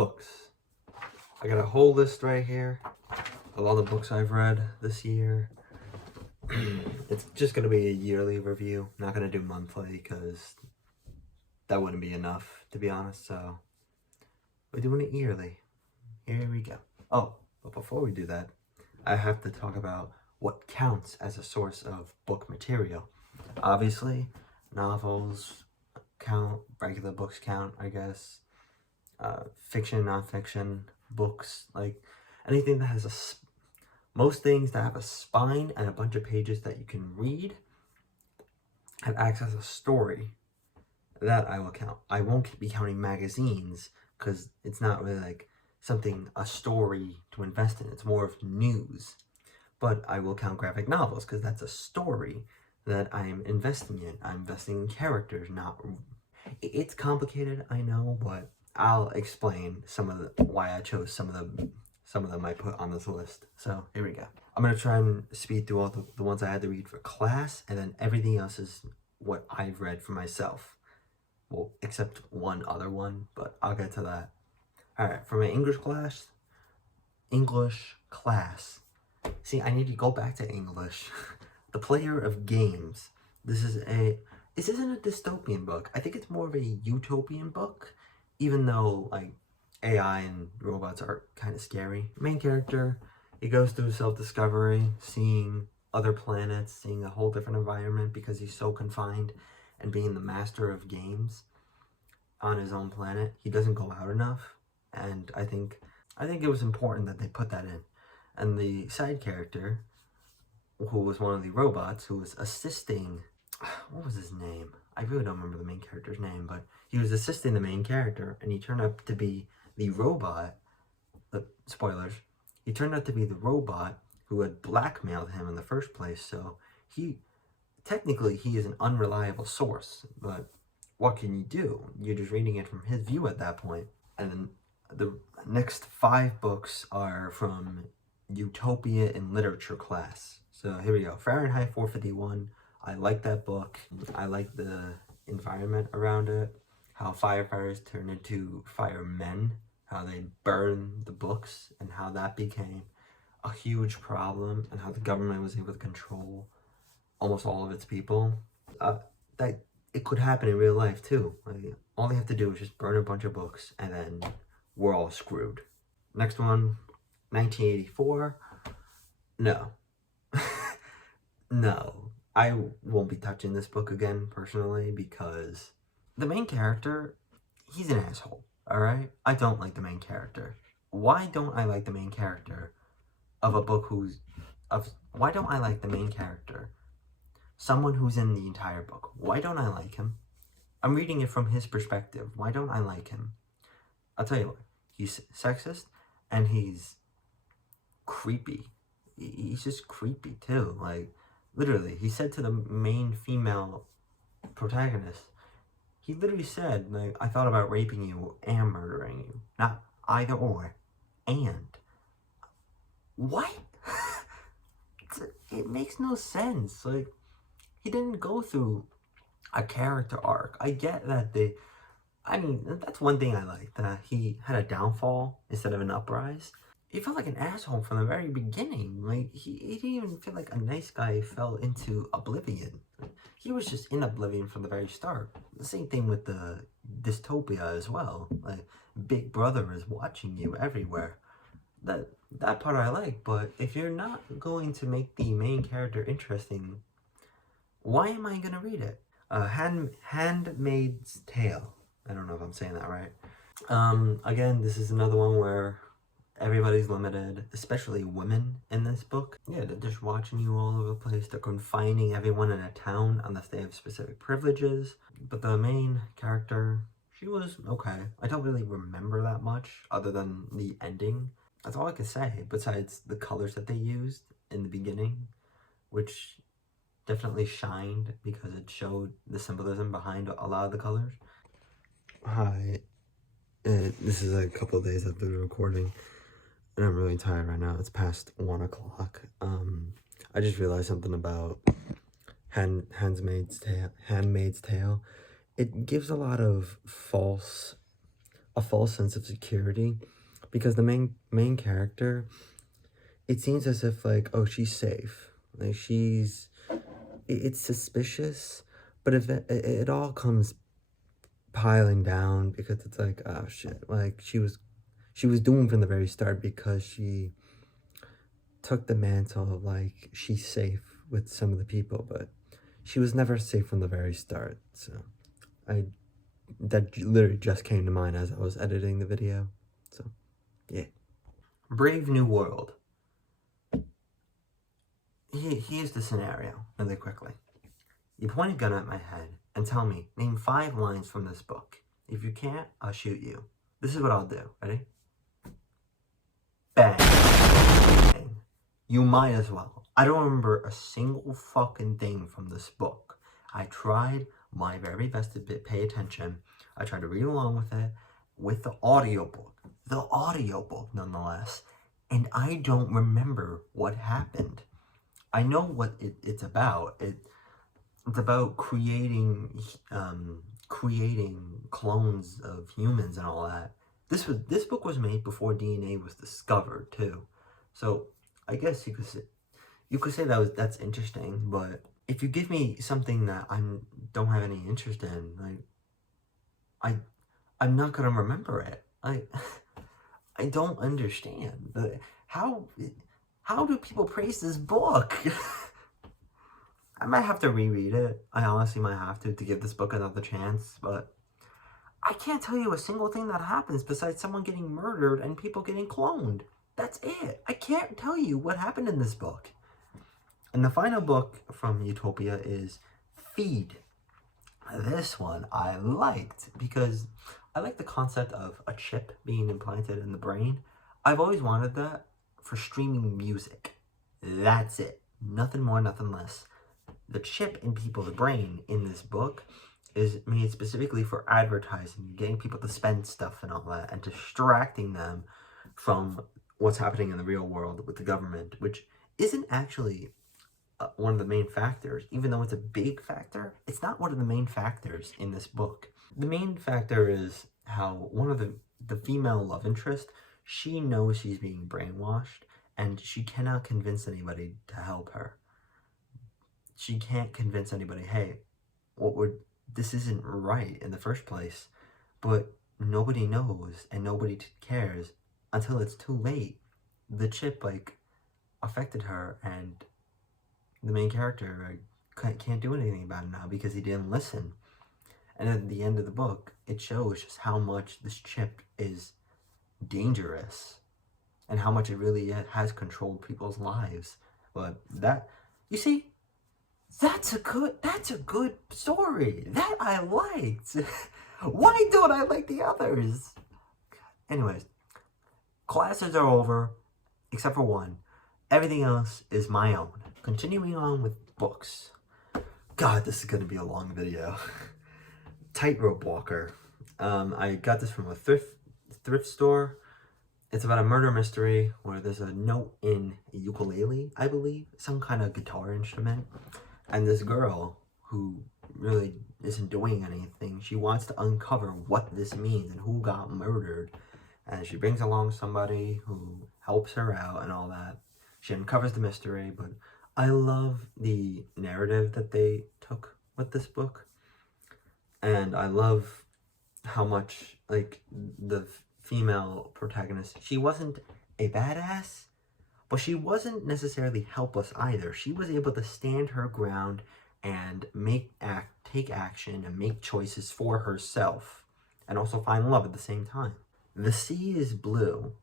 books. I got a whole list right here of all the books I've read this year. It's just going to be a yearly review. Not going to do monthly because that wouldn't be enough, to be honest. So we're doing it yearly. Here we go. Oh, but before we do that, I have to talk about what counts as a source of book material. Obviously, novels count, regular books count, I guess. Fiction, nonfiction, books, like anything that has most things that have a spine and a bunch of pages that you can read and acts as a story, that I will count. I won't be counting magazines because it's not really like a story to invest in. It's more of news. But I will count graphic novels because that's a story that I'm investing in. I'm investing in characters, not... It's complicated, I know, but I'll explain why I chose some of them I put on this list. So here we go. I'm gonna try and speed through all the ones I had to read for class, and then everything else is what I've read for myself. Well, except one other one, but I'll get to that. Alright, for my English class. See, I need to go back to English. The Player of Games. This isn't a dystopian book. I think it's more of a utopian book, even though like AI and robots are kind of scary. Main character, he goes through self-discovery, seeing other planets, seeing a whole different environment because he's so confined and being the master of games on his own planet. He doesn't go out enough, and I think it was important that they put that in. And the side character, who was one of the robots, who was assisting... What was his name? I really don't remember the main character's name, but he was assisting the main character, and he turned out to be the robot... spoilers. He turned out to be the robot who had blackmailed him in the first place, so technically he is an unreliable source, but what can you do? You're just reading it from his view at that point. And then the next 5 books are from Utopia in Literature class. So here we go. Fahrenheit 451. I like that book. I like the environment around it. How firefighters turn into firemen. How they burn the books and how that became a huge problem. And how the government was able to control almost all of its people. That it could happen in real life too. Like, all they have to do is just burn a bunch of books and then we're all screwed. Next one, 1984. No. No. I won't be touching this book again, personally, because the main character, he's an asshole, alright? I don't like the main character. Why don't I like the main character of a book why don't I like the main character? Someone who's in the entire book. Why don't I like him? I'm reading it from his perspective. Why don't I like him? I'll tell you what. He's sexist, and he's creepy. He's just creepy, too. Like, literally, he said to the main female protagonist, he literally said, like, I thought about raping you and murdering you. Not either or. And. What? It makes no sense. Like, he didn't go through a character arc. I get that that's one thing I like, that he had a downfall instead of an uprise. He felt like an asshole from the very beginning. Like, he didn't even feel like a nice guy who fell into oblivion. He was just in oblivion from the very start. The same thing with the dystopia as well. Like, Big Brother is watching you everywhere. That part I like, but if you're not going to make the main character interesting, why am I gonna read it? Handmaid's Tale. I don't know if I'm saying that right. Again, this is another one where everybody's limited, especially women in this book. Yeah, they're just watching you all over the place. They're confining everyone in a town unless they have specific privileges. But the main character, she was okay. I don't really remember that much other than the ending. That's all I can say, besides the colors that they used in the beginning, which definitely shined because it showed the symbolism behind a lot of the colors. Hi, this is a couple of days after the recording, and I'm really tired right now. It's past 1 o'clock. I just realized something about Handmaid's Tale. It gives a lot of false a false sense of security, because the main character, it seems as if like, oh, she's safe, like it's suspicious, but if it all comes piling down, because it's like, oh shit, like she was doomed from the very start, because she took the mantle of like she's safe with some of the people, but she was never safe from the very start. So that literally just came to mind as I was editing the video. So yeah. Brave New World. Here's the scenario, really quickly. You point a gun at my head and tell me, name 5 lines from this book. If you can't, I'll shoot you. This is what I'll do. Ready? Bang. You might as well. I don't remember a single fucking thing from this book. I tried my very best to pay attention. I tried to read along with it, with the audiobook. The audiobook, nonetheless. And I don't remember what happened. I know what it's about. It's about creating clones of humans and all that. This book was made before DNA was discovered too, so I guess you could say that's interesting. But if you give me something that I don't have any interest in, like I'm not gonna remember it. I don't understand how do people praise this book. I might have to reread it. I honestly might have to give this book another chance, but I can't tell you a single thing that happens besides someone getting murdered and people getting cloned. That's it. I can't tell you what happened in this book. And the final book from Utopia is Feed. This one I liked because I like the concept of a chip being implanted in the brain. I've always wanted that for streaming music. That's it. Nothing more, nothing less. The chip in people's brain in this book is made specifically for advertising, getting people to spend stuff and all that, and distracting them from what's happening in the real world with the government, which isn't actually one of the main factors. Even though it's a big factor, it's not one of the main factors in this book. The main factor is how one of the female love interest, she knows she's being brainwashed, and she cannot convince anybody to help her. She can't convince anybody, hey, this isn't right in the first place, but nobody knows and nobody cares until it's too late. The chip, like, affected her, and the main character can't do anything about it now because he didn't listen. And at the end of the book, it shows just how much this chip is dangerous and how much it really has controlled people's lives. But that, you see, that's a good story. That I liked. Why don't I like the others? Anyways, classes are over, except for one. Everything else is my own. Continuing on with books. God, this is gonna be a long video. Tightrope Walker. I got this from a thrift store. It's about a murder mystery where there's a note in a ukulele, I believe, some kind of guitar instrument. And this girl, who really isn't doing anything, she wants to uncover what this means and who got murdered. And she brings along somebody who helps her out and all that. She uncovers the mystery, but I love the narrative that they took with this book. And I love how much, like, the female protagonist, she wasn't a badass, but she wasn't necessarily helpless either. She was able to stand her ground and take action and make choices for herself, and also find love at the same time. The Sea is Blue.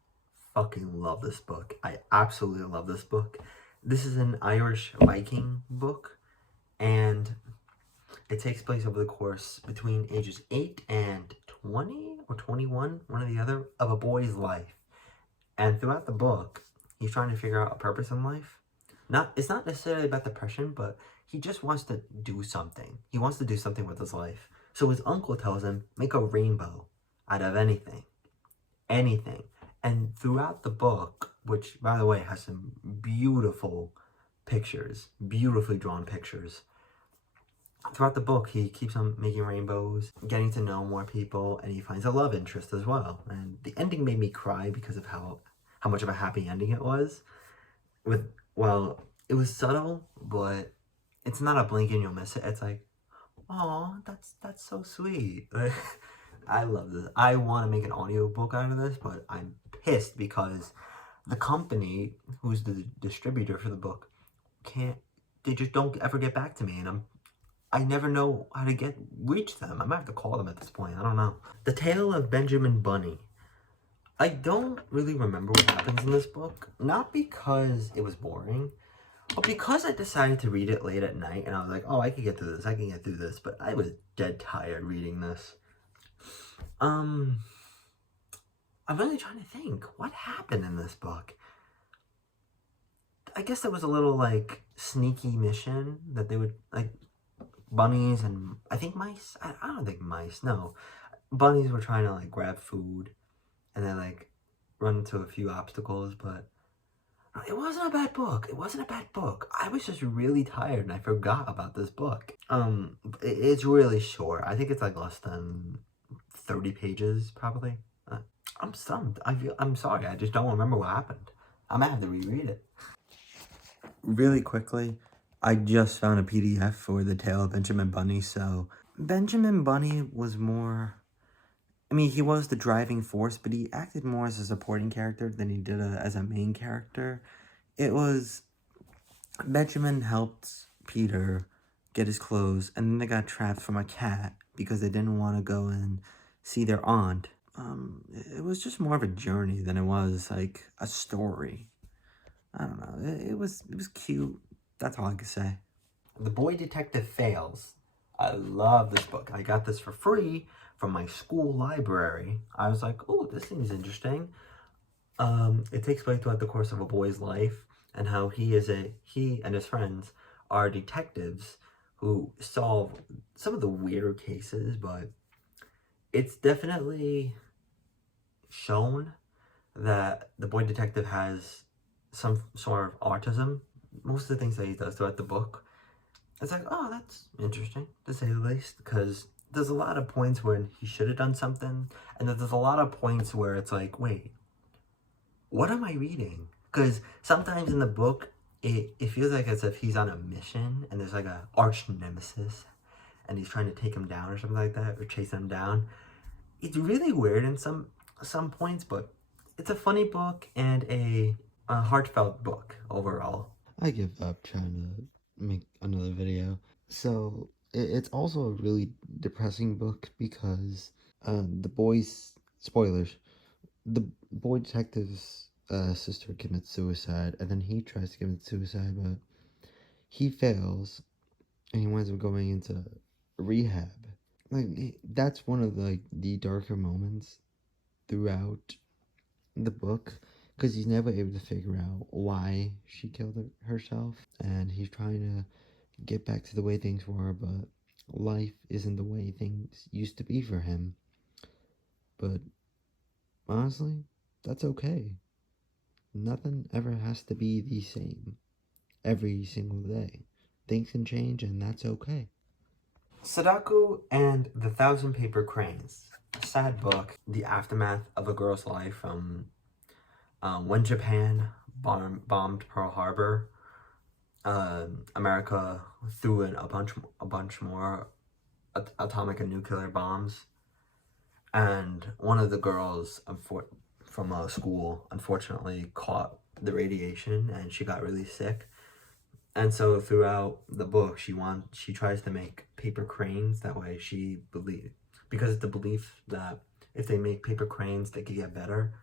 Fucking love this book. I absolutely love this book. This is an Irish Viking book, and it takes place over the course between ages 8 and 20 or 21, one or the other, of a boy's life. And throughout the book, he's trying to figure out a purpose in life. It's not necessarily about depression, but he just wants to do something. He wants to do something with his life. So his uncle tells him, make a rainbow out of anything. Anything. And throughout the book, which, by the way, has some beautiful pictures, beautifully drawn pictures, throughout the book, he keeps on making rainbows, getting to know more people, and he finds a love interest as well. And the ending made me cry because of how much of a happy ending it was. Well, it was subtle, but it's not a blink and you'll miss it. It's like, oh, that's so sweet. I love this. I want to make an audiobook out of this, but I'm pissed because the company who's the distributor for the book they just don't ever get back to me, and I never know how to reach them. I might have to call them at this point. I don't know. The Tale of Benjamin Bunny. I don't really remember what happens in this book. Not because it was boring, but because I decided to read it late at night, and I was like, oh, I can get through this. I can get through this. But I was dead tired reading this. I'm really trying to think. What happened in this book? I guess there was a little, like, sneaky mission that they would, like, bunnies and, I think mice? I don't think mice, no. Bunnies were trying to, like, grab food, and then, like, run into a few obstacles, but it wasn't a bad book. It wasn't a bad book. I was just really tired, and I forgot about this book. It's really short. I think it's, like, less than 30 pages, probably. I'm stumped. I'm sorry. I just don't remember what happened. I might have to reread it. Really quickly, I just found a PDF for The Tale of Benjamin Bunny, so Benjamin Bunny was more... I mean, he was the driving force, but he acted more as a supporting character than he did as a main character. It was... Benjamin helped Peter get his clothes, and then they got trapped from a cat because they didn't want to go and see their aunt. It was just more of a journey than it was, like, a story. I don't know. It was cute. That's all I can say. The Boy Detective Fails. I love this book. I got this for free from my school library. I was like, oh, this seems interesting. It takes place throughout the course of a boy's life and how he and his friends are detectives who solve some of the weirder cases, but it's definitely shown that the boy detective has some sort of autism. Most of the things that he does throughout the book, it's like, oh, that's interesting, to say the least, because there's a lot of points where he should have done something, and there's a lot of points where it's like, wait, what am I reading? Because sometimes in the book, it feels like as if he's on a mission, and there's like a arch nemesis, and he's trying to take him down or something like that, or chase him down. It's really weird in some points, but it's a funny book and a heartfelt book overall. I give up trying to make another video. So it's also a really depressing book because the boy's spoilers. The boy detective's sister commits suicide, and then he tries to commit suicide, but he fails, and he winds up going into rehab. Like, that's one of the darker moments throughout the book, because he's never able to figure out why she killed herself, and he's trying to get back to the way things were, but life isn't the way things used to be for him. But honestly, that's okay. Nothing ever has to be the same every single day. Things can change, and that's okay. Sadako and the Thousand Paper Cranes. Sad book. The aftermath of a girl's life from when Japan bombed Pearl Harbor. America threw in a bunch more atomic and nuclear bombs, and one of the girls from a school unfortunately caught the radiation, and she got really sick. And so throughout the book, she tries to make paper cranes. That way, because it's the belief that if they make paper cranes, they could get better.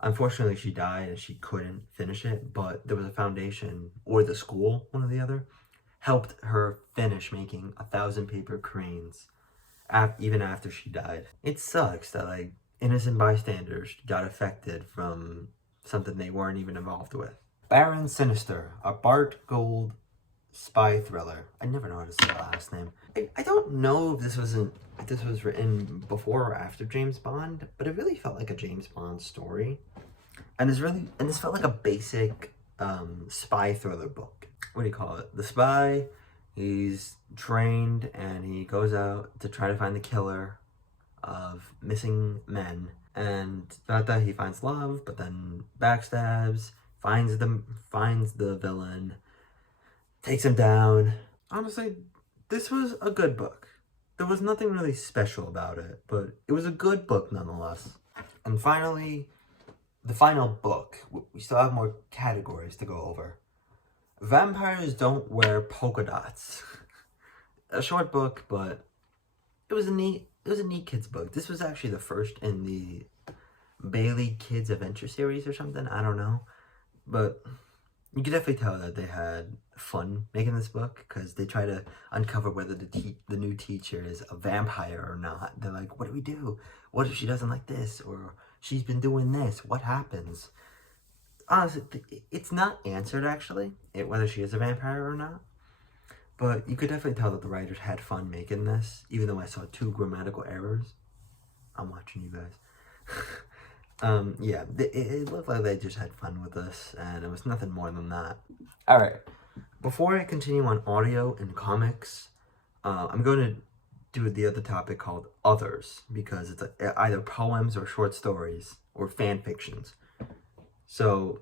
Unfortunately, she died and she couldn't finish it, but there was a foundation, or the school, one or the other, helped her finish making 1,000 paper cranes, even after she died. It sucks that, like, innocent bystanders got affected from something they weren't even involved with. Baron Sinister, a Bart Gold spy thriller. I never know how to say the last name. I don't know if this was written before or after James Bond, but it really felt like a James Bond story. And this felt like a basic spy thriller book. What do you call it? The spy He's trained and he goes out to try to find the killer of missing men. And throughout that, he finds love, but then backstabs, finds the villain, takes him down. Honestly, this was a good book. There was nothing really special about it, but it was a good book nonetheless. And finally, the final book. We still have more categories to go over. Vampires Don't Wear Polka Dots. A short book, but it was a neat kids book. This was actually the first in the Bailey Kids Adventure series or something. I don't know, but you can definitely tell that they had fun making this book because they try to uncover whether the new teacher is a vampire or not. They're like, what do we do? What if she doesn't like this, or she's been doing this? What happens? Honestly, it's not answered actually, whether she is a vampire or not. But you could definitely tell that the writers had fun making this, even though I saw 2 grammatical errors. I'm watching you guys. Yeah, it looked like they just had fun with this, and it was nothing more than that. Alright, before I continue on audio and comics, I'm going to do the other topic called Others, because it's either poems or short stories, or fan fictions. So,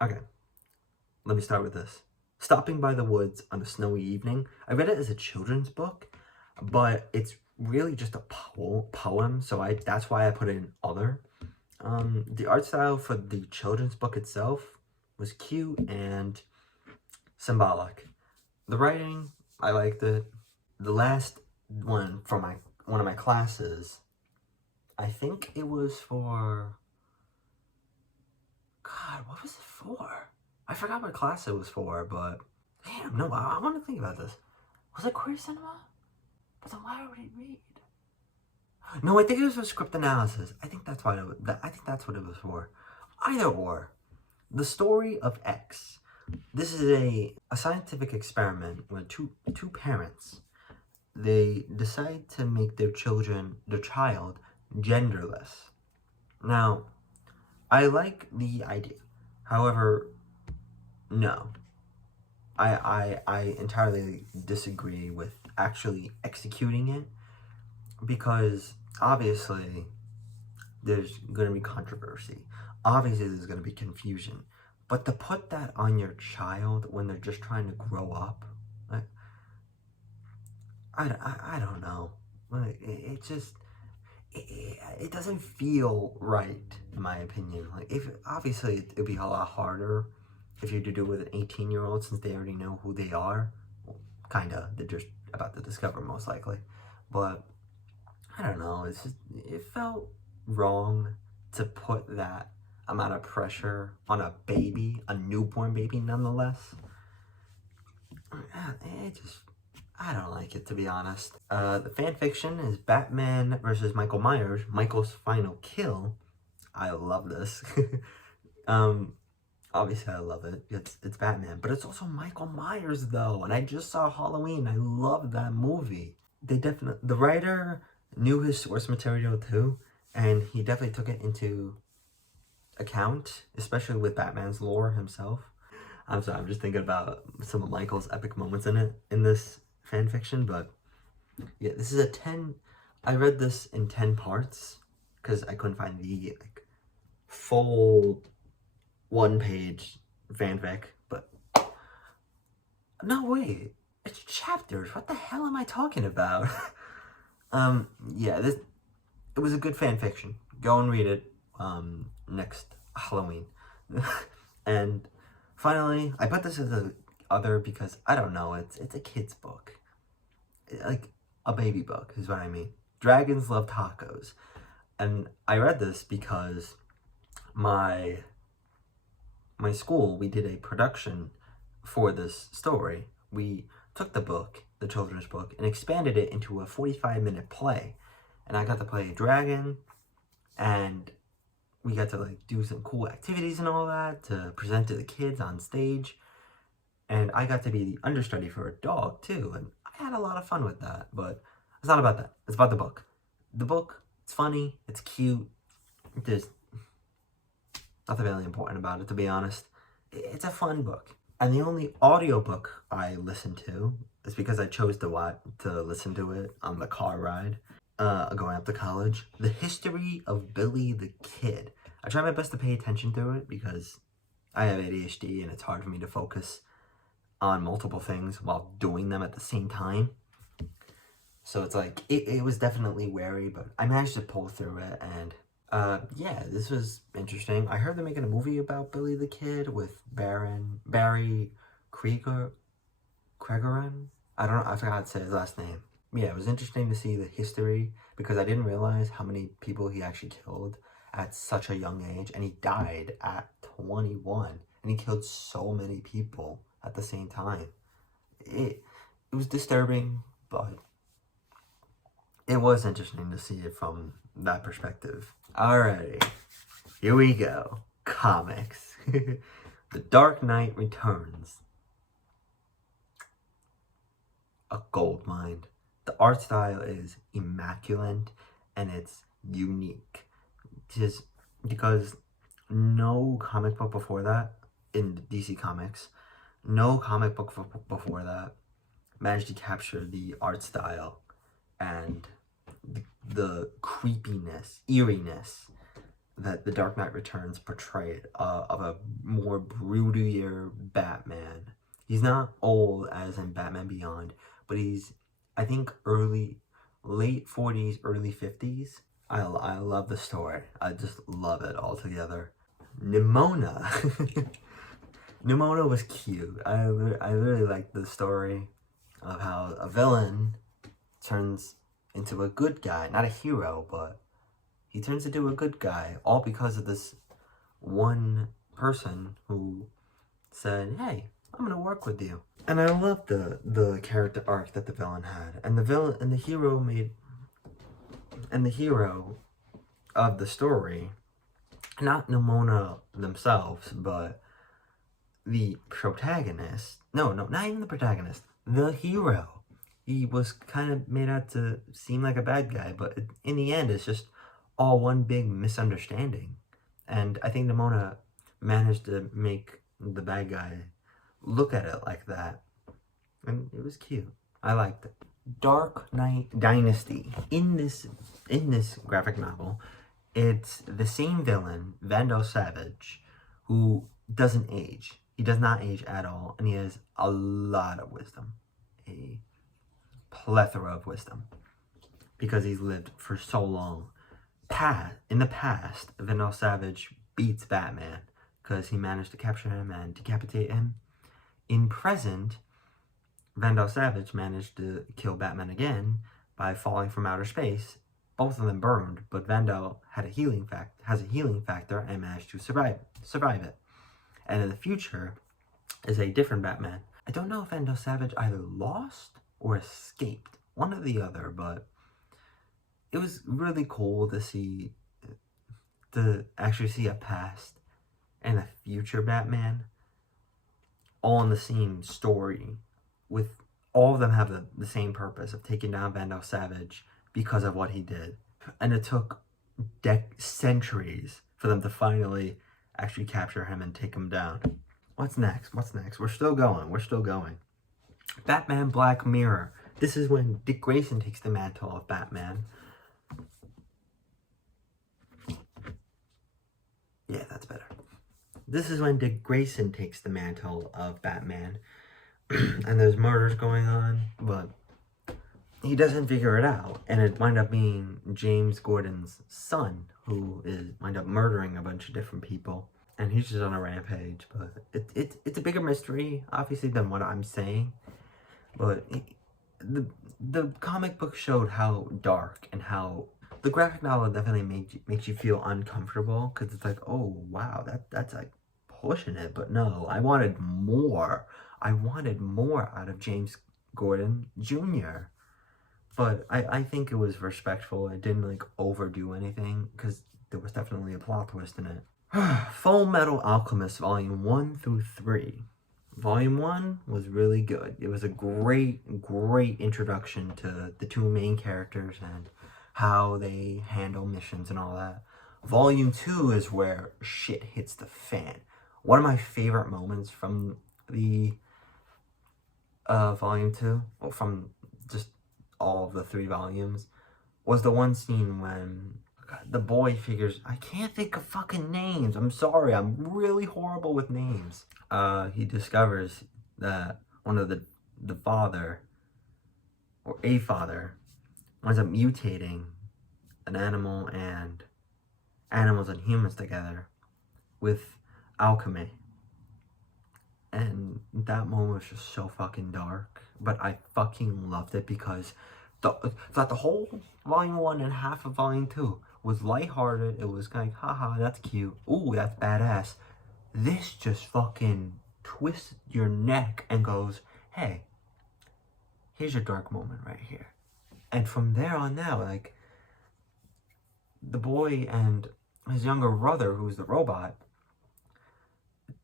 okay, let me start with this. Stopping by the Woods on a Snowy Evening. I read it as a children's book, but it's really just a poem, so that's why I put it in other. The art style for the children's book itself was cute and symbolic. The writing, I liked it. The last one from one of my classes, I think it was for... God, what was it for? I forgot what class it was for, but... Damn, no, I want to think about this. Was it queer cinema? But then why would it read? No, I think it was for script analysis. I think that's what it was for. Either or. The Story of X. This is a scientific experiment where two parents, they decide to make their child genderless. Now, I like the idea. However, no. I entirely disagree with actually executing it, because obviously there's going to be controversy. Obviously there's going to be confusion. But to put that on your child when they're just trying to grow up, I don't know. It just... It doesn't feel right, in my opinion. Like, obviously it'd be a lot harder if you had to do it with an 18-year-old, since they already know who they are. Well, kinda. They're just about to discover, most likely. But I don't know. It felt wrong to put that amount of pressure on a baby, a newborn baby, nonetheless. I don't like it, to be honest. The fan fiction is Batman versus Michael Myers, Michael's Final Kill. I love this. Obviously I love it. It's Batman, but it's also Michael Myers though, and I just saw Halloween. I love that movie. The writer knew his source material too, and he definitely took it into account, especially with Batman's lore himself. I'm sorry, I'm just thinking about some of Michael's epic moments in this fan fiction, but yeah, this is I read this in 10 parts because I couldn't find the full 1-page fanfic, but no, wait, it's chapters. What the hell am I talking about? Yeah, it was a good fan fiction. Go and read it next Halloween. And finally, I put this as a other because I don't know, it's a kid's book. Like a baby book is what I mean. Dragons Love Tacos. And I read this because my school, we did a production for this story. We took the book, the children's book, and expanded it into a 45-minute play. And I got to play a dragon, and we got to do some cool activities and all that to present to the kids on stage. And I got to be the understudy for a dog too, and I had a lot of fun with that. But it's not about that. It's about the book. The book, it's funny, it's cute. There's nothing really important about it, to be honest. It's a fun book. And the only audiobook I listened to is because I chose to listen to it on the car ride going up to college. The History of Billy the Kid. I try my best to pay attention to it because I have ADHD and it's hard for me to focus on multiple things while doing them at the same time. So it's like, it was definitely wary, but I managed to pull through it, and yeah, this was interesting. I heard they're making a movie about Billy the Kid with Barry Kregerin? I don't know, I forgot to say his last name. Yeah, it was interesting to see the history, because I didn't realize how many people he actually killed at such a young age, and he died at 21, and he killed so many people at the same time. It was disturbing, but it was interesting to see it from that perspective. Alrighty, here we go. Comics. The Dark Knight Returns. A goldmine. The art style is immaculate and it's unique. Just because no comic book before that, in DC Comics, no comic book before that managed to capture the art style and the creepiness, eeriness that The Dark Knight Returns portrayed of a more broodier Batman. He's not old as in Batman Beyond, but he's, I think, late 40s, early 50s. I love the story. I just love it altogether. Nimona. Nimona was cute. I really liked the story of how a villain turns into a good guy. Not a hero, but he turns into a good guy, all because of this one person who said, hey, I'm gonna work with you. And I love the character arc that the villain had. And the hero of the story, not Nimona themselves, but the protagonist. No, not even the protagonist. The hero. He was kind of made out to seem like a bad guy, but in the end, it's just all one big misunderstanding. And I think Nimona managed to make the bad guy look at it like that. And it was cute. I liked it. Dark Knight Dynasty. In this graphic novel, it's the same villain, Vandal Savage, who doesn't age. He does not age at all, and he has a lot of wisdom. A plethora of wisdom. Because he's lived for so long. In the past, Vandal Savage beats Batman because he managed to capture him and decapitate him. In present, Vandal Savage managed to kill Batman again by falling from outer space. Both of them burned, but Vandal has a healing factor and managed to survive it. And in the future is a different Batman. I don't know if Vandal Savage either lost or escaped, one or the other, but it was really cool to actually see a past and a future Batman all in the same story, with all of them have the same purpose of taking down Vandal Savage because of what he did. And it took centuries for them to finally actually capture him and take him down. What's next? We're still going. Batman Black Mirror. This is when Dick Grayson takes the mantle of Batman. Yeah, that's better. This is when Dick Grayson takes the mantle of Batman. And there's murders going on, but he doesn't figure it out. And it wind up being James Gordon's son who wind up murdering a bunch of different people. And he's just on a rampage. But it's a bigger mystery, obviously, than what I'm saying. But the comic book showed how dark and how the graphic novel definitely makes you feel uncomfortable, because it's like, oh wow, that's like pushing it. But no, I wanted more. I wanted more out of James Gordon Jr. But I think it was respectful. It didn't like overdo anything, because there was definitely a plot twist in it. Full Metal Alchemist Volume 1 through 3. Volume 1 was really good. It was a great introduction to the two main characters and how they handle missions and all that. Volume 2 is where shit hits the fan. One of my favorite moments from the volume 2, well, from just all of the 3 volumes, was the one scene when the boy figures, I can't think of fucking names. I'm sorry, I'm really horrible with names. He discovers that one of the father, or a father, winds up mutating an animal and animals and humans together with alchemy. And that moment was just so fucking dark, but I fucking loved it because throughout the whole volume 1 and half of volume 2 was lighthearted. It was kind of, haha, that's cute. Ooh, that's badass. This just fucking twists your neck and goes, hey, here's your dark moment right here. And from there on now, like, the boy and his younger brother, who's the robot,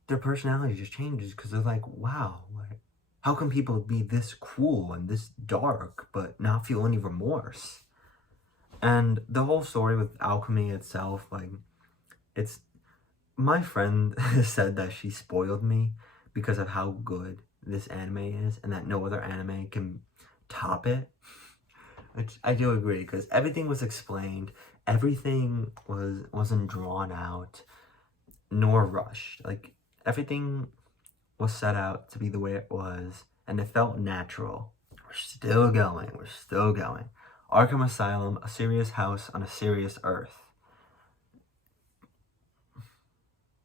their personality just changes because they're like, wow, like, how can people be this cruel and this dark but not feel any remorse? And the whole story with alchemy itself, like, it's, my friend said that she spoiled me because of how good this anime is and that no other anime can top it. Which I do agree, because everything was explained, everything wasn't drawn out nor rushed. Like, everything was set out to be the way it was, and it felt natural. We're still going. Arkham Asylum, a serious house on a serious earth.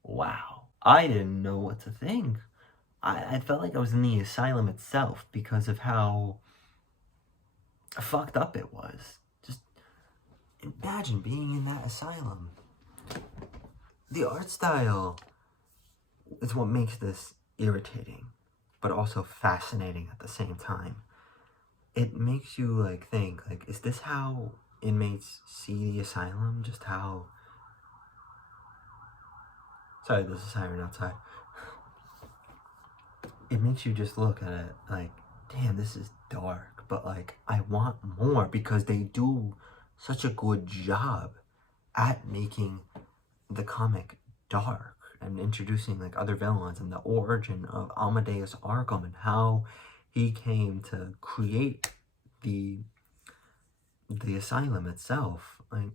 Wow. I didn't know what to think. I felt like I was in the asylum itself because of how fucked up it was. Just imagine being in that asylum. The art style is what makes this irritating, but also fascinating at the same time. It makes you, like, think, like, is this how inmates see the asylum? Just how... Sorry, there's a siren outside. It makes you just look at it like, damn, this is dark, but, like, I want more, because they do such a good job at making the comic dark and introducing, like, other villains and the origin of Amadeus Arkham and how he came to create the asylum itself. Like,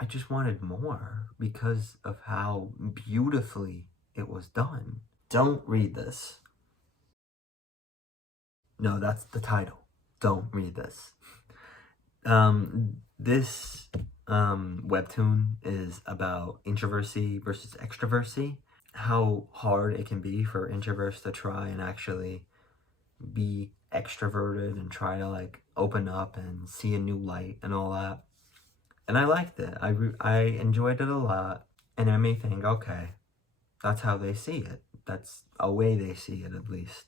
I just wanted more because of how beautifully it was done. Don't read this. No, that's the title. Don't read this. This webtoon is about introversy versus extroversy. How hard it can be for introverts to try and actually be extroverted and try to, like, open up and see a new light and all that. And I liked it. I enjoyed it a lot. And it made me think, okay, that's how they see it. That's a way they see it, at least.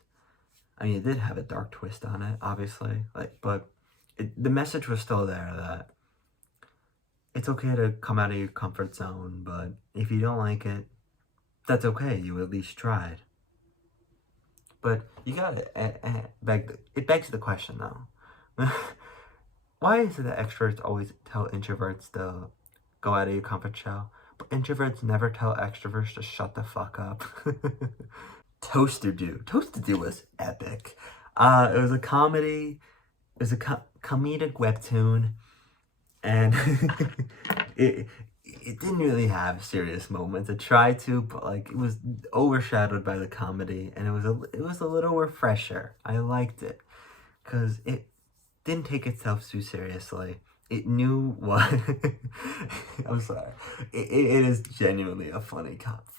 I mean, it did have a dark twist on it, obviously. Like, but the message was still there that it's okay to come out of your comfort zone, but if you don't like it, that's okay. You at least tried. But you gotta it begs the question, though. Why is it that extroverts always tell introverts to go out of your comfort shell, but introverts never tell extroverts to shut the fuck up? Toaster Do was epic. It was a comedy. It was a comedic webtoon, and it didn't really have serious moments. It tried to, but, like, it was overshadowed by the comedy, and it was a little refresher. I liked it because it didn't take itself too seriously. It knew what... I'm sorry. It is genuinely a funny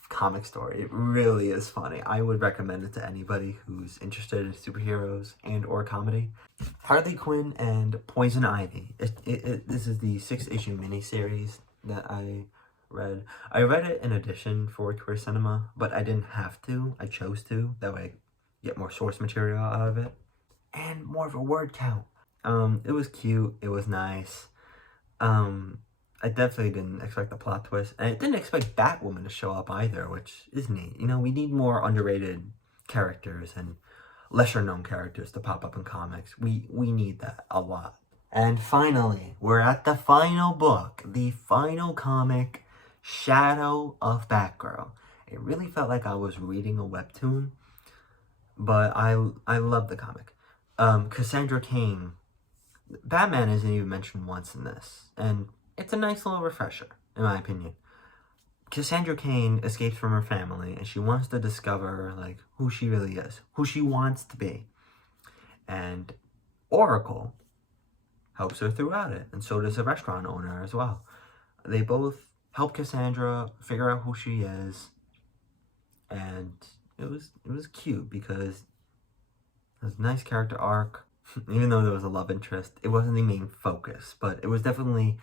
comic story. It really is funny. I would recommend it to anybody who's interested in superheroes and or comedy. Harley Quinn and Poison Ivy. This is the 6-issue miniseries that I read. I read it in addition for Queer Cinema, but I didn't have to. I chose to. That way I get more source material out of it. And more of a word count. It was cute. It was nice. I definitely didn't expect the plot twist. And I didn't expect Batwoman to show up either, which is neat. You know, we need more underrated characters and lesser known characters to pop up in comics. We need that a lot. And finally, we're at the final book, the final comic, Shadow of Batgirl. It really felt like I was reading a webtoon, but I love the comic. Cassandra Cain, Batman isn't even mentioned once in this, and it's a nice little refresher, in my opinion. Cassandra Cain escapes from her family, and she wants to discover, like, who she really is, who she wants to be. And Oracle helps her throughout it, and so does the restaurant owner as well. They both help Cassandra figure out who she is, and it was cute because it was a nice character arc. Even though there was a love interest, it wasn't the main focus, but it was definitely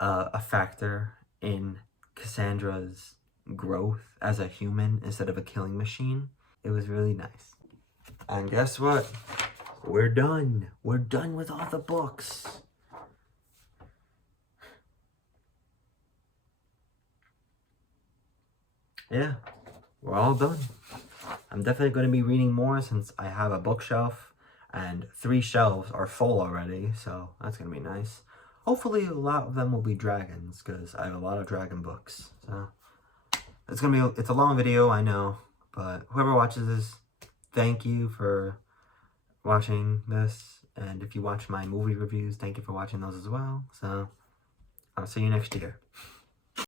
a factor in Cassandra's growth as a human instead of a killing machine. It was really nice. And guess what? We're done. We're done with all the books. Yeah, we're all done. I'm definitely going to be reading more since I have a bookshelf and 3 shelves are full already, so that's going to be nice. Hopefully a lot of them will be dragons because I have a lot of dragon books. So it's a long video, I know, but whoever watches this, thank you for watching this. And if you watch my movie reviews, thank you for watching those as well. So I'll see you next year.